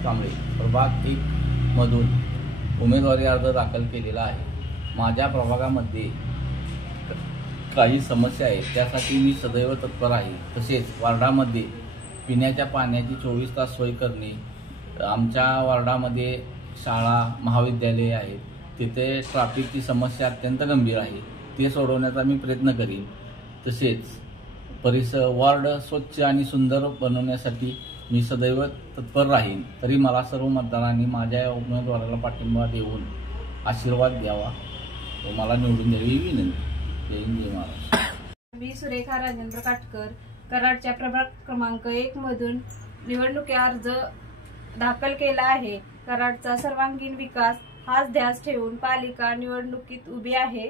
श्रीनिवास कांबळे प्रभाग 1 मधून उमेदवारी अर्ज दाखल केलेला आहे। माझ्या प्रभागामध्ये काही समस्या आहेत, त्यासाठी मी सदैव तत्पर आहे। तसेच वार्डामध्ये पिण्याच्या पाण्याची 24 तास सोय करणे, आमच्या वार्डामध्ये शाळा महाविद्यालये आहेत, तिथे ट्रॅफिकची समस्या अत्यंत गंभीर आहे, ते सोडवण्याचा मी प्रयत्न करीन। तसेच परिसर वार्ड स्वच्छ आणि सुंदर बनवण्यासाठी मी सदैव तत्पर राहीन। तरी मला सर्व मतदारांनी माझ्या उमेदवाराला पाठिंबा देऊन आशीर्वाद द्यावा व मला निवडून द्यावी विनंती। जय हिंद, जय महाराष्ट्र। मी सुरेखा राजेंद्र काटकर कराडच्या प्रभाग क्रमांक 1 मधून निवडणुकी अर्ज दाखल केला आहे। कराडचा सर्वांगीण विकास हाच ध्यास ठेवून पालिका निवडणुकीत उभी आहे।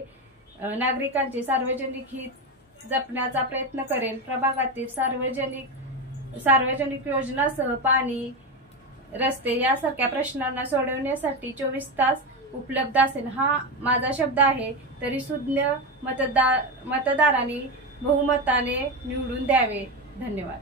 नागरिकांचे सार्वजनिक हित जपण्याचा प्रयत्न करेन। प्रभागातील सार्वजनिक योजनांसह पाणी, रस्ते यासारख्या प्रश्नांना सोडवण्यासाठी 24 तास उपलब्ध असेल हा माझा शब्द आहे। तरी सुज्ञ मतदारांनी बहुमताने निवडून द्यावे। धन्यवाद।